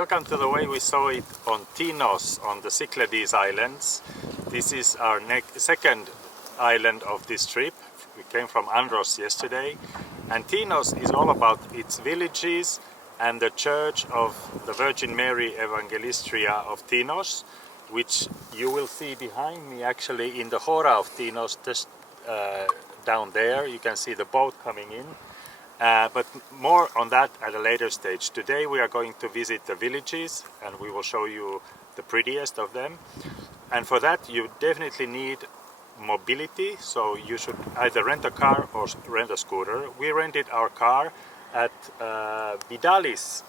Welcome to the way we saw it on Tinos on the Cyclades islands. This is our second island of this trip. We came from Andros yesterday, and Tinos is all about its villages and the Church of the Virgin Mary Evangelistria of Tinos, which you will see behind me actually in the Hora of Tinos, just down there. You can see the boat coming in. But more on that at a later stage. Today we are going to visit the villages and we will show you the prettiest of them. And for that you definitely need mobility, so you should either rent a car or rent a scooter. We rented our car at Vidali's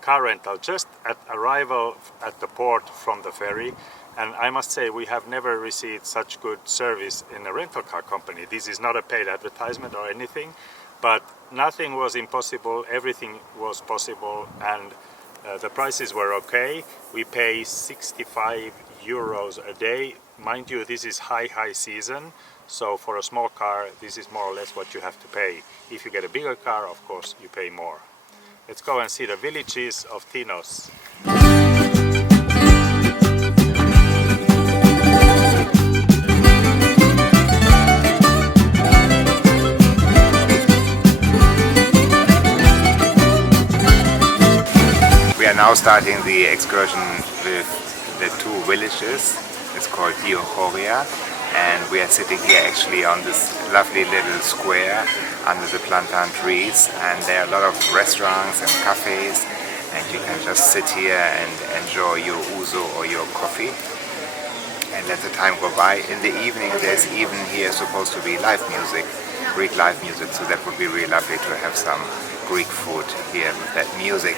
car rental just at arrival at the port from the ferry. And I must say we have never received such good service in a rental car company. This is not a paid advertisement or anything. But nothing was impossible, everything was possible, and the prices were okay. We pay 65 euros a day. Mind you, this is high season, so for a small car this is more or less what you have to pay. If you get a bigger car, of course, you pay more. Let's go and see the villages of Tinos. We are now starting the excursion with the two villages. It's called Diochoria, and we are sitting here actually on this lovely little square under the plantain trees, and there are a lot of restaurants and cafes, and you can just sit here and enjoy your ouzo or your coffee and let the time go by. In the evening there's even here supposed to be live music, Greek live music, so that would be really lovely to have some Greek food here with that music.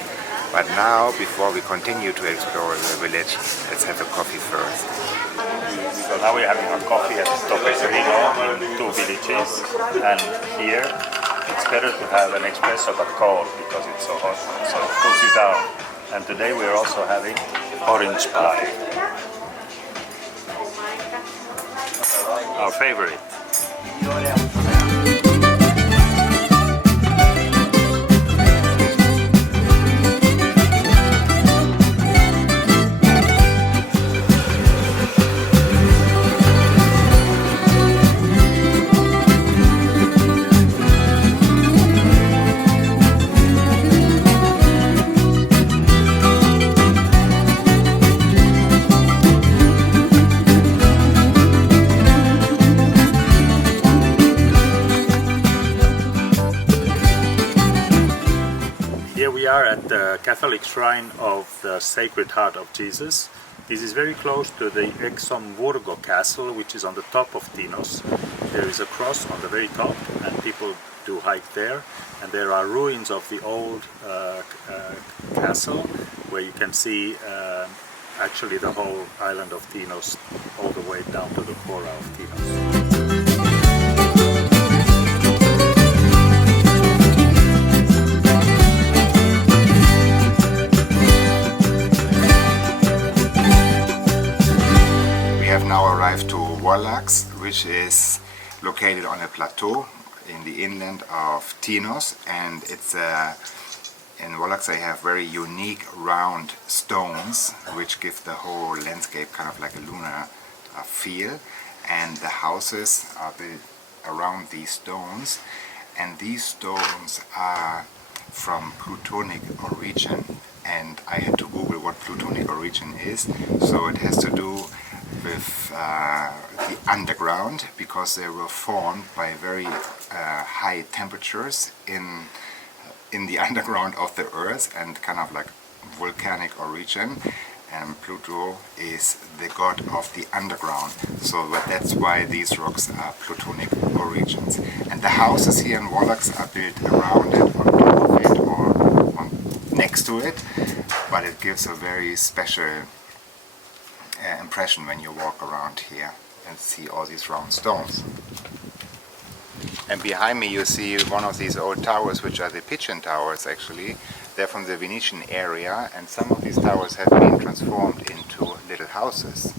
But now, before we continue to explore the village, let's have a coffee first. So now we're having our coffee at Topeserino in two villages, and here it's better to have an espresso but cold because it's so hot, so it cools you down. And today we're also having orange pie, our favorite. Here we are at the Catholic shrine of the Sacred Heart of Jesus. This is very close to the ACCOMMODATION castle, which is on the top of Tinos. There is a cross on the very top, and people do hike there. And there are ruins of the old castle, where you can see actually the whole island of Tinos, all the way down to the Hora of Tinos. Now arrived to Wolax, which is located on a plateau in the inland of Tinos, and it's in Wolax they have very unique round stones which give the whole landscape kind of like a lunar feel, and the houses are built around these stones, and these stones are from Plutonic origin, and I had to Google what Plutonic origin is, so it has to do with the underground, because they were formed by very high temperatures in the underground of the Earth, and kind of like volcanic origin, and Pluto is the god of the underground, so that's why these rocks are Plutonic origins. And the houses here in Wolax are built around it, on top of it, or next to it, but it gives a very special impression when you walk around here and see all these round stones. And behind me you see one of these old towers, which are the Pigeon Towers actually. They're from the Venetian area, and some of these towers have been transformed into little houses.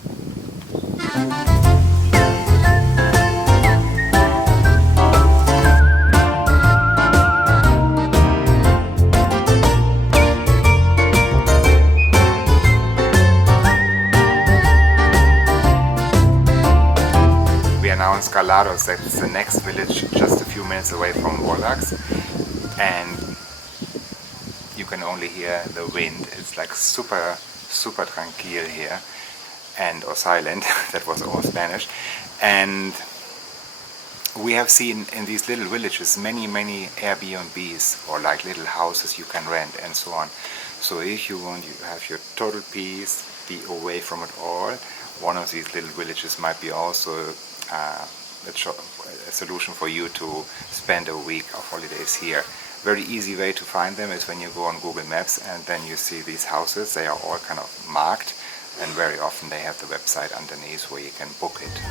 Scalados, that's the next village just a few minutes away from Wallachs, and you can only hear the wind. It's like super tranquil here, and or silent. That was all Spanish. And we have seen in these little villages many Airbnbs, or like little houses you can rent and so on. So if you want, you have your total peace, be away from it all, one of these little villages might be also a solution for you to spend a week of holidays here. Very easy way to find them is when you go on Google Maps and then you see these houses. They are all kind of marked, and very often they have the website underneath where you can book it.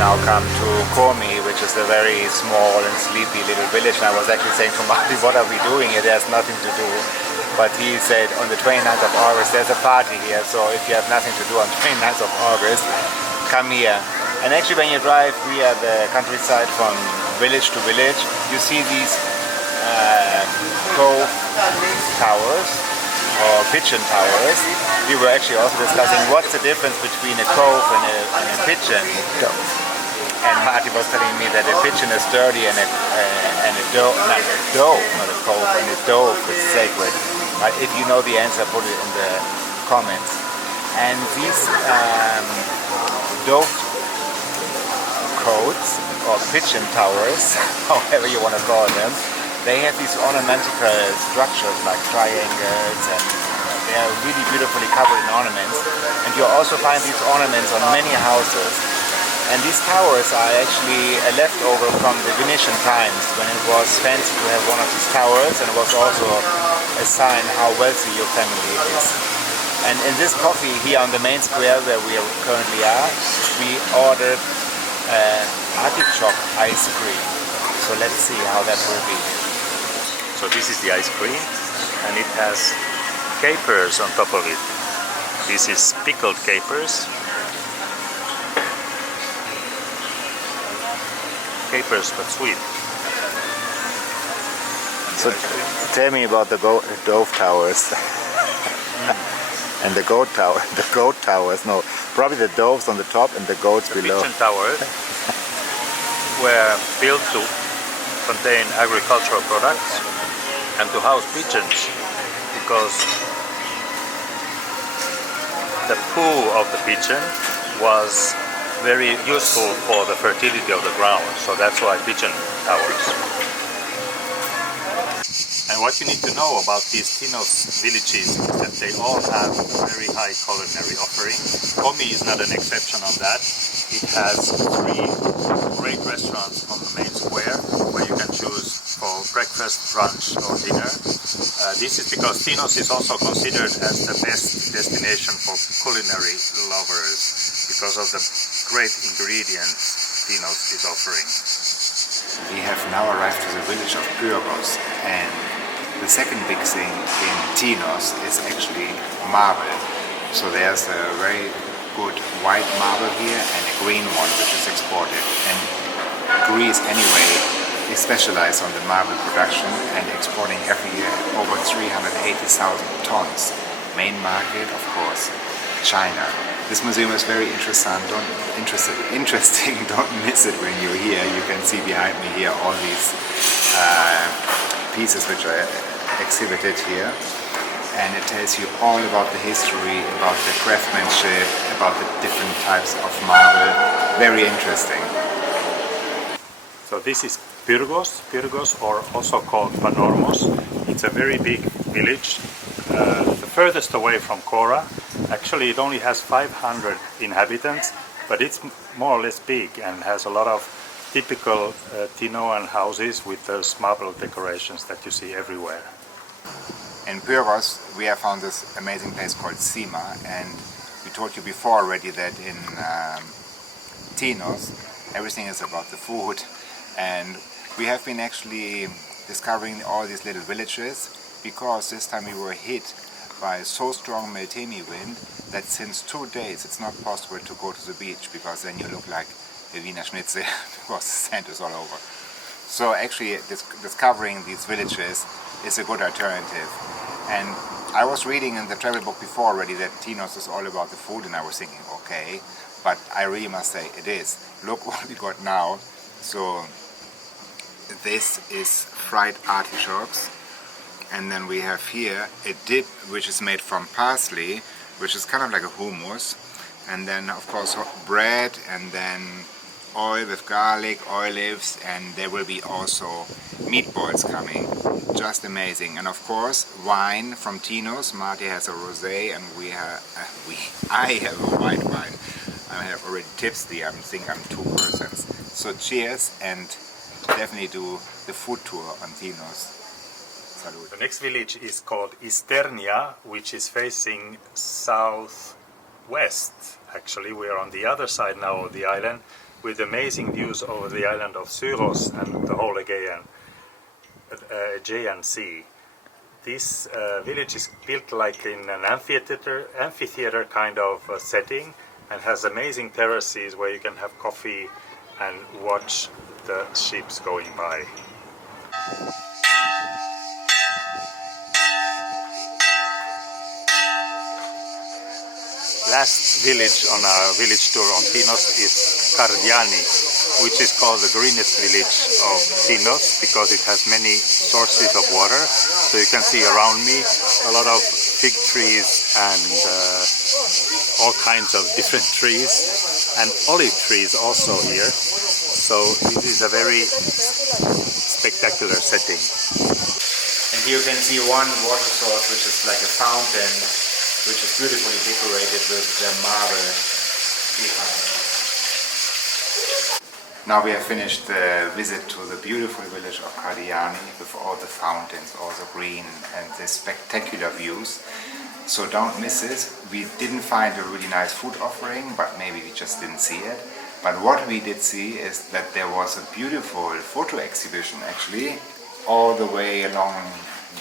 Now come to Komi, which is a very small and sleepy little village, and I was actually saying to Marty, what are we doing here? There's nothing to do. But he said on the 29th of August there's a party here, so if you have nothing to do on the 29th of August, come here. And actually when you drive via the countryside from village to village, you see these cove towers or pigeon towers. We were actually also discussing what's the difference between a cove and a pigeon. And Marty was telling me that a pigeon is dirty and a dove, not a cove, and a dove is sacred. But if you know the answer, put it in the comments. And these dove cotes, or pigeon towers, however you want to call them, they have these ornamental structures like triangles, and they are really beautifully covered in ornaments. And you also find these ornaments on many houses. And these towers are actually a leftover from the Venetian times, when it was fancy to have one of these towers, and it was also a sign how wealthy your family is. And in this coffee here on the main square where we currently are, we ordered artichoke ice cream. So let's see how that will be. So this is the ice cream, and it has capers on top of it. This is pickled capers. Capers but sweet. So tell me about the dove towers. And the goat tower. The goat towers, no, probably the doves on the top and the goats below. The pigeon towers were built to contain agricultural products and to house pigeons, because the poo of the pigeon was very useful for the fertility of the ground, so that's why pigeon towers. And what you need to know about these Tinos villages is that they all have a very high culinary offering. Komi is not an exception on that. It has 3 great restaurants on the main square where you can choose for breakfast, brunch or dinner. This is because Tinos is also considered as the best destination for culinary lovers because of the great ingredients Tinos is offering. We have now arrived to the village of Pyrgos, and the second big thing in Tinos is actually marble. So there's a very good white marble here and a green one which is exported. And Greece anyway is specialized on the marble production and exporting every year over 380,000 tons. Main market, of course, China. This museum is very interesting. Don't miss it when you're here. You can see behind me here all these pieces which are exhibited here, and it tells you all about the history, about the craftsmanship, about the different types of marble. Very interesting. So this is Pyrgos, or also called Panormos. It's a very big village, the furthest away from Kora. Actually, it only has 500 inhabitants, but it's more or less big and has a lot of typical Tinoan houses with those marble decorations that you see everywhere. In Pyrgos, we have found this amazing place called Sima, and we told you before already that in Tinos, everything is about the food, and we have been actually discovering all these little villages because this time we were hit by so strong Meltemi wind that since 2 days it's not possible to go to the beach, because then you look like a Wiener Schnitzel because the sand is all over. So actually discovering these villages is a good alternative. And I was reading in the travel book before already that Tinos is all about the food, and I was thinking, okay, but I really must say it is. Look what we got now. So this is fried artichokes, and then we have here a dip which is made from parsley, which is kind of like a hummus, and then of course bread, and then oil with garlic, olives, and there will be also meatballs coming. Just amazing. And of course wine from Tinos. Marty has a rosé, and I have a white wine. I have already tipped I think I'm 2 persons. So cheers, and definitely do the food tour on Tinos. Salud. The next village is called Isternia, which is facing southwest. Actually, we are on the other side now of the island, with amazing views over the island of Syros and the whole Aegean Sea. This village is built like in an amphitheater kind of setting, and has amazing terraces where you can have coffee and watch the ships going by. Last village on our village tour on Tinos is Cardiani, which is called the greenest village of Tinos because it has many sources of water. So you can see around me a lot of fig trees and all kinds of different trees, and olive trees also here. So this is a very spectacular setting. And here you can see one water source which is like a fountain, which is beautifully decorated with the marble behind. Now we have finished the visit to the beautiful village of Cardiani with all the fountains, all the green and the spectacular views. So don't miss it. We didn't find a really nice food offering, but maybe we just didn't see it. But what we did see is that there was a beautiful photo exhibition actually all the way along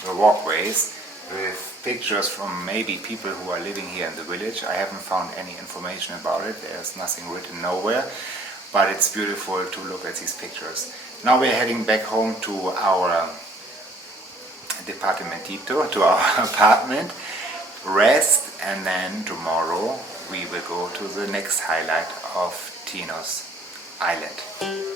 the walkways with pictures from maybe people who are living here in the village. I haven't found any information about it. There's nothing written nowhere, but it's beautiful to look at these pictures. Now we're heading back home to our departamentito, to our apartment, rest, and then tomorrow we will go to the next highlight of Tinos Island.